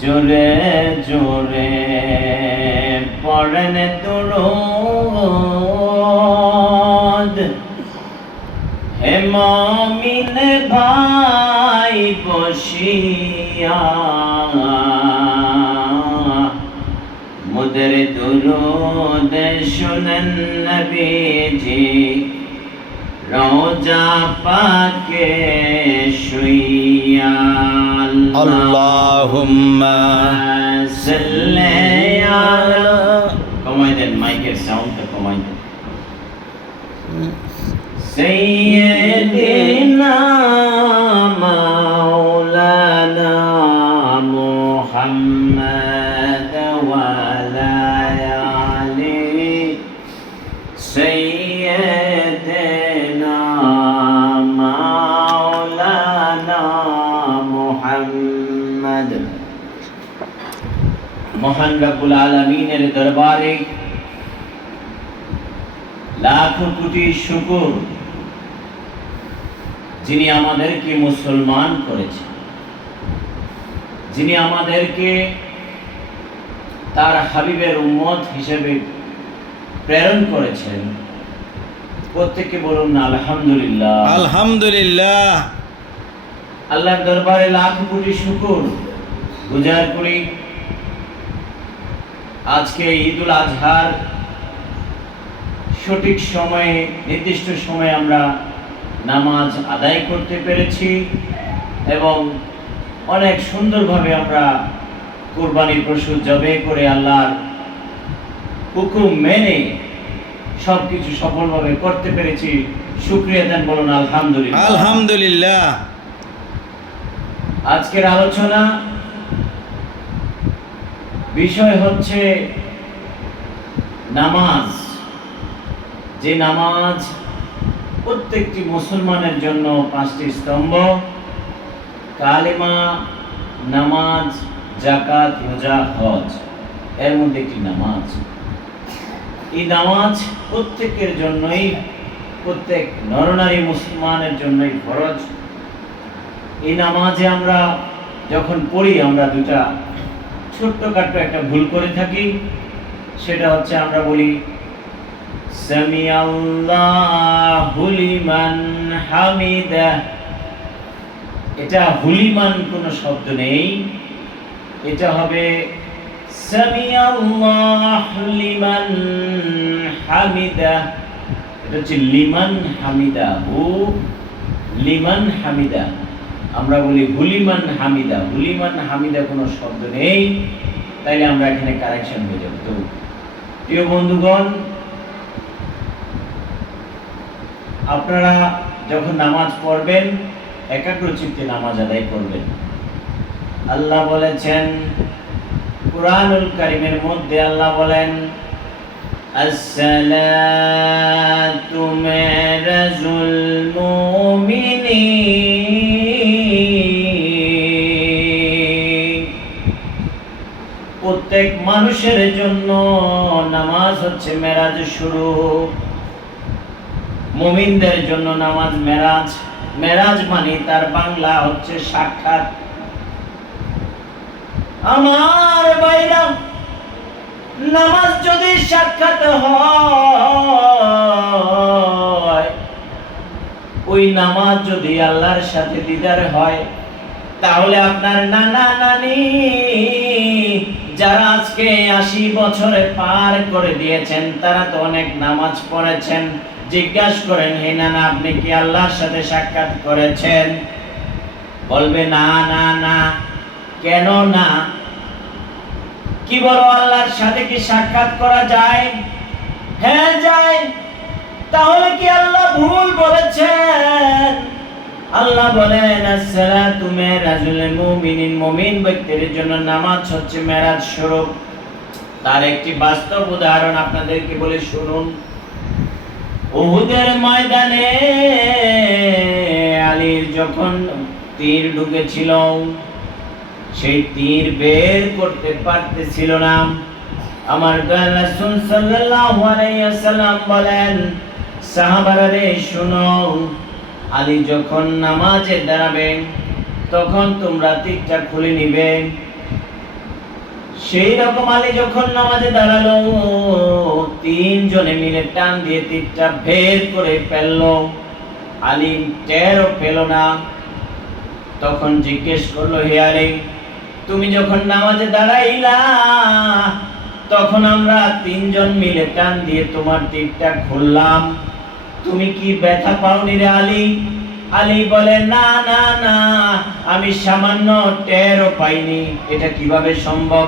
জোরে জোরে পড়েন দুরুদ হে মমিন ভাই বসিয়া মুদের দুরুদ শুনেন নবীজি রোজা পাকে শুইয়া আল্লাহুম্মা সাল্লি আলা কমাই দেন মাইকের সাউন্ডটা কমাই দেন। সাইয়্যিদিনা মাওলানা মুহাম্মদ মোহাম্মদ। মহান রব্বুল আলমিনের দরবারে কোটি শুকুর যিনি আমাদেরকে মুসলমান করেছেন। যিনি আমাদেরকে তার হাবিবের উম্মত হিসেবে প্রেরণ করেছেন। প্রত্যেকে বলুন আলহামদুলিল্লাহ। আলহামদুলিল্লাহ। আল্লাহর দরবারে লাখ কোটি শুকুর। গুজার করি। আজকে ঈদুল আজহার সঠিক সময়ে, নির্দিষ্ট সময়ে আমরা নামাজ আদায় করতে পেরেছি এবং অনেক সুন্দরভাবে আমরা কোরবানির পশু জবে করে আল্লাহর হুকুম মেনে সব কিছু সফলভাবে করতে পেরেছি। শুক্রিয়া দেন বলুন, আলহামদুলিল্লাহ। আলহামদুলিল্লাহ। আজকের আলোচনা বিষয় হচ্ছে নামাজ। যে নামাজ প্রত্যেকটি মুসলমানের জন্য পাঁচটি স্তম্ভ। কালেমা, নামাজ জাকাত রোজা, হজ। এর মধ্যে একটি নামাজ। এই নামাজ প্রত্যেকের জন্যই, প্রত্যেক নরনারী মুসলমানের জন্যই ফরজ। এই নামাজে আমরা যখন পড়ি, আমরা দুটা ছোট্টখাট্ট একটা ভুল করে থাকি। সেটা হচ্ছে আমরা বলি সামি আল্লাহু লিমান হামিদা। এটা হুলিমান কোনো শব্দ নেই। এটা হবে সামি লিমান হামিদা। এটা হচ্ছে, লিমান হামিদা হু লিমান হামিদা। আমরা বলি হুলিমান হামিদা। হুলিমান হামিদা কোনো শব্দ নেই। তাইলে আমরা এখানে কারেকশন হয়ে যাব তো, প্রিয় বন্ধুগণ, আপনারা যখন নামাজ পড়বেন, একাগ্র চিত্তে নামাজ আদায় করবেন। আল্লাহ বলেছেন, কুরআনুল কারীমের মধ্যে আল্লাহ বলেন, আসসালাতু মিরাজুল মুমিনিন। প্রত্যেক মানুষের জন্য নামাজ হচ্ছে মেরাজ শুরু। মুমিনদের জন্য নামাজ মেরাজ। মেরাজ মানে তার বাংলা হচ্ছে সাক্ষাৎ। আমার বাইরা নামাজ যদি সাক্ষাৎ হয়, ওই নামাজ যদি আল্লাহর সাথে দিদার হয়, তাহলে আপনার নানা নানি যারা আজকে আশি বছরে পার করে দিয়েছেন, তারা তো অনেক নামাজ পড়েছেন। জিজ্ঞাসা করেন, হে নানা, আপনি কি আল্লাহর সাথে সাক্ষাৎ করেছেন? বলবে, না না না। কেন না? কি বলো, আল্লাহর সাথে কি সাক্ষাৎ করা যায়? হ্যাঁ যায়। তাহলে কি আল্লাহ ভুল বলেছেন? আল্লাহ বলেন, আসসালাতু মিরাজুল মুমিনিন। মুমিন ব্যক্তির জন্য নামাজ হচ্ছে মেরাজ স্বরূপ। তার একটি বাস্তব উদাহরণ আপনাদেরকে বলে শুনুন। উহুদের ময়দানে আলীর যখন তীর ঢুকেছিল, সেই তীর বের করতে পারতেছিল না। আমার দয়াল রাসূল সাল্লাল্লাহু আলাইহি ওয়াসাল্লাম বলেন, সাহাবারা রে, শুনো আলী যখন নামাজে দাঁড়াবে, তখন তোমরা তীরটা খুলে নিবে। সেই রকম আলী যখন নামাজে দাঁড়াল, তিনজনে মিলে টান দিয়ে তীরটা বের করে ফেলল। আলী টেরও পেল না। তখন জিজ্ঞেস করল, হে আলী, তুমি যখন নামাজে দাঁড়াইলা, তখন আমরা তিনজন মিলে টান দিয়ে তোমার তীরটা খুললাম। তুমি কি ব্যথা পাওনি রে আলী? আলী বলে, না না না, আমি সামান্য টেরও পাইনি। এটা কীভাবে সম্ভব?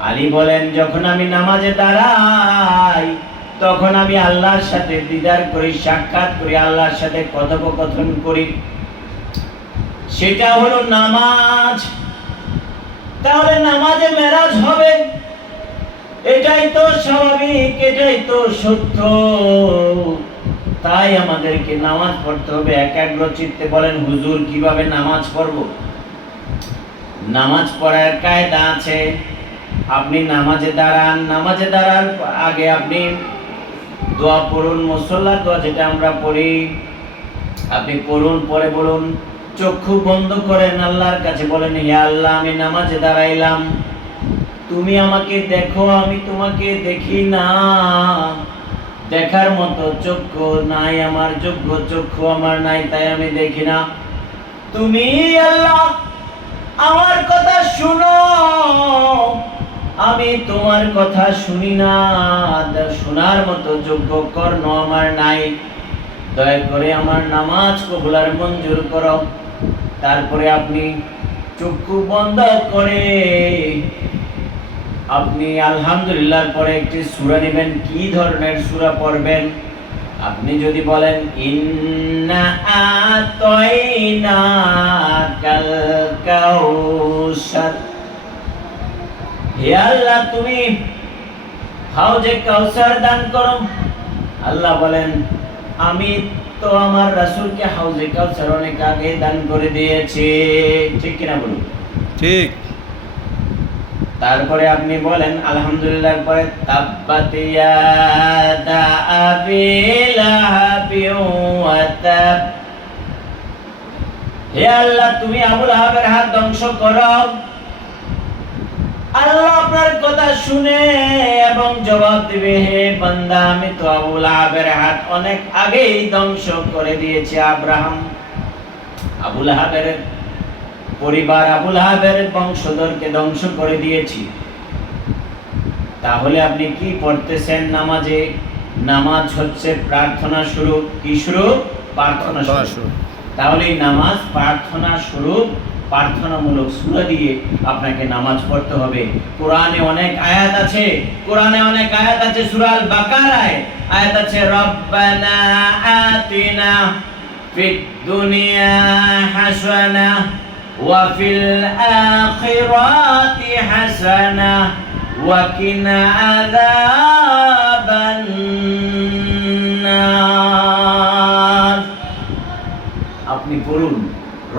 আলী বলেন, যখন আমি নামাজে দাঁড়াই, তখন আমি আল্লাহর সাথে দিদার করি, সাক্ষাৎ করি, আল্লাহর সাথে কথোপকথন করি। সেটা হলো নামাজ। তাহলে নামাজে মেরাজ হবে? এটাই তো স্বাভাবিক, এটাই তো সত্য। তাই আমাদেরকে নামাজ পড়তে হবে, একাগ্র চিত্তে বলেন, হুজুর, কীভাবে নামাজ পড়ব? নামাজ পড়ার কায়দা আছে। আপনি নামাজে দাঁড়ান, নামাজে দাঁড়ার আগে আপনি দোয়া পড়ুন, মুসল্লার দোয়া যেটা আমরা পড়ি। আপনি পড়ুন পরে বলুন, চক্ষু বন্ধ করেন, আল্লাহর কাছে বলেন, হে আল্লাহ, আমি নামাজে দাঁড়াইলাম। তুমি আমাকে দেখো, আমি তোমাকে দেখি না। দেখার মতো চক্ষু নাই, আমার যোগ্য চক্ষু আমার নাই, তাই আমি দেখি না। তুমি আল্লাহ, আমার কথা শুনো। আমি তোমার কথা শুনি না। শোনার মতো যোগ্য কর্ণ আমার নাই। দয়া করে আমার নামাজ কবুলার মঞ্জুর করো। তারপরে আপনি চক্ষু বন্ধ করে আপনি আলহামদুলিল্লাহর পরে একটি সূরা নেবেন। কি ধরনের সুরা পড়বেন? আপনি যদি বলেন হে আল্লাহ, তুমি হাউজে কাউসার দান করো। আল্লাহ বলেন, আমি তো আমার রাসূলকে হাউজে কাউসার অনেক আগে দান করে দিয়েছি। ঠিক কিনা বলুন? ঠিক। তারপরে আপনি বলেন, আলহামদুলিল্লাহ পরে হে আল্লাহ, তুমি আবু লাহাবের হাত ধ্বংস করো। আল্লাহ আপনার কথা শুনে এবং জবাব দিবে, হে বান্দা, আমি তো আবু লাহাবের হাত অনেক আগেই ধ্বংস করে দিয়েছি, আব্রাহাম। আবু লাহাবের পরিবার আবুল আহাবের বংশধরকে ধ্বংস করে দিয়েছি। তাহলে আপনি কি পড়তেছেন নামাজে? নামাজ হচ্ছে প্রার্থনা শুরু কি শুরু প্রার্থনা শুরু। তাহলে এই নামাজ প্রার্থনা শুরু প্রার্থনামূলক সূরা দিয়ে আপনাকে নামাজ পড়তে হবে। কোরআনে অনেক আয়াত আছে। কোরআনে অনেক আয়াত আছে সুরাল বাকারায়। আয়াত আছে রব্বানা আতিনা ফিদ দুনিয়া হাসানা وفي الآخرة حسنة وقنا عذاب النار আপনি পড়ুন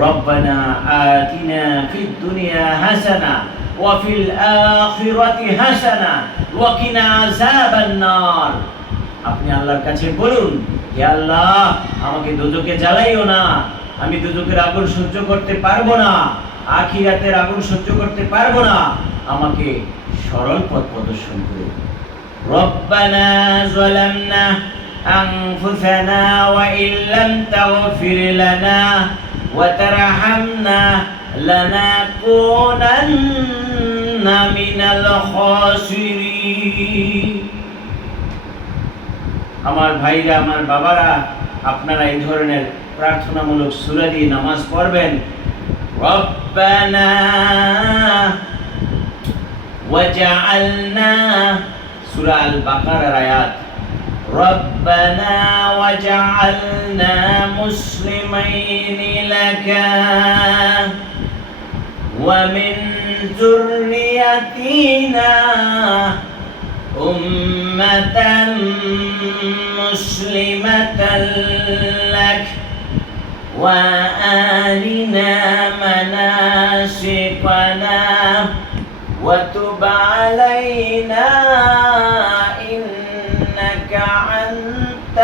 রব্বানা আতিনা ফিদ দুনিয়া হাসানা ওয়া ফিল আখিরাতি হাসানা ওয়া কিনা আযাবান নার আপনি আল্লাহর কাছে বলুন হে আল্লাহ আমাকে দোজকে জ্বালাইও না আমি দুজকের আগুন সহ্য করতে পারবো না আখিরাতের আগুন সহ্য করতে পারবো না আমাকে সরল পথ প্রদর্শন করে ربنا ظلمنا أنفسنا وإن لم تغفر لنا وترحمنا لنكونن من الخاسرين আমার ভাইরা আমার বাবারা আপনারা এই ধরনের প্রার্থনামূলক সূরা দিয়ে নামাজ পড়বেন রব্বানা ওয়াজআলনা সূরা আল বাকারার আয়াত ربنا وجعلنا مسلمين لك ومن ذريتنا أمة مسلمة لك وآرنا مناسكنا وتب علينا إنك أنت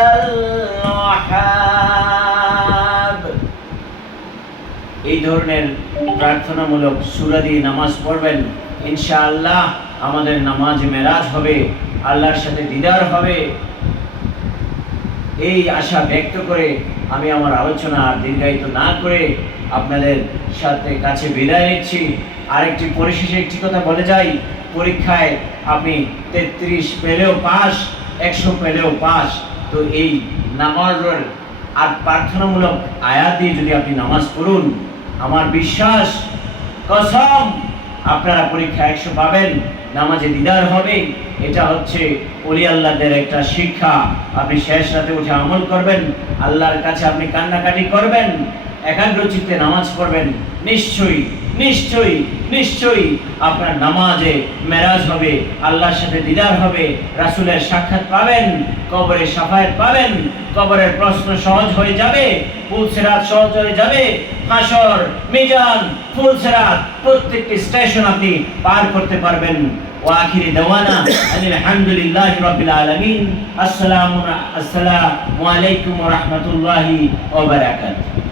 الوهاب. এই ধরনের প্রার্থনামূলক সুরা দিয়ে নামাজ পড়বেন। ইনশাআল্লাহ আমাদের নামাজ মেরাজ হবে, আল্লাহর সাথে দিদার হবে। এই আশা ব্যক্ত করে আমি আমার আলোচনা দীর্ঘায়িত না করে আপনাদের সাথে কাছে বিদায় নিচ্ছি। আরেকটি পরিশেষে একটি কথা বলে যাই। পরীক্ষায় আপনি তেত্রিশ পেলেও পাস একশো পেলেও পাস তো এই নামাজের আর প্রার্থনামূলক আয়াত দিয়ে যদি আপনি নামাজ পড়ুন, আমার বিশ্বাস, কসম, আপনারা পরীক্ষা একশো পাবেন। নামাজে দিদার হবে, এটা হচ্ছে অলি আল্লাহদের একটা শিক্ষা। আপনি শেষ রাতে উঠে আমল করবেন, আল্লাহর কাছে আপনি কান্নাকাটি করবেন, একাগ্র চিত্তে নামাজ পড়বেন, নিশ্চয়ই নিশ্চয়ই নিশ্চয়ই আপনার নামাজে মেরাজ হবে, আল্লাহর সাথে দিদার হবে, রাসূলের সাক্ষাৎ পাবেন, কবরে সাফায়াত পাবেন, কবরের প্রশ্ন সহজ হয়ে যাবে ফুলসেরাত সহজ হয়ে যাবে, হাসর, মিজান ফুলসেরাত প্রত্যেকটি স্টেশন আপনি পার করতে পারবেন। وآخر دوانا أن الحمد لله رب العالمين السلام السلام عليكم ورحمه الله وبركاته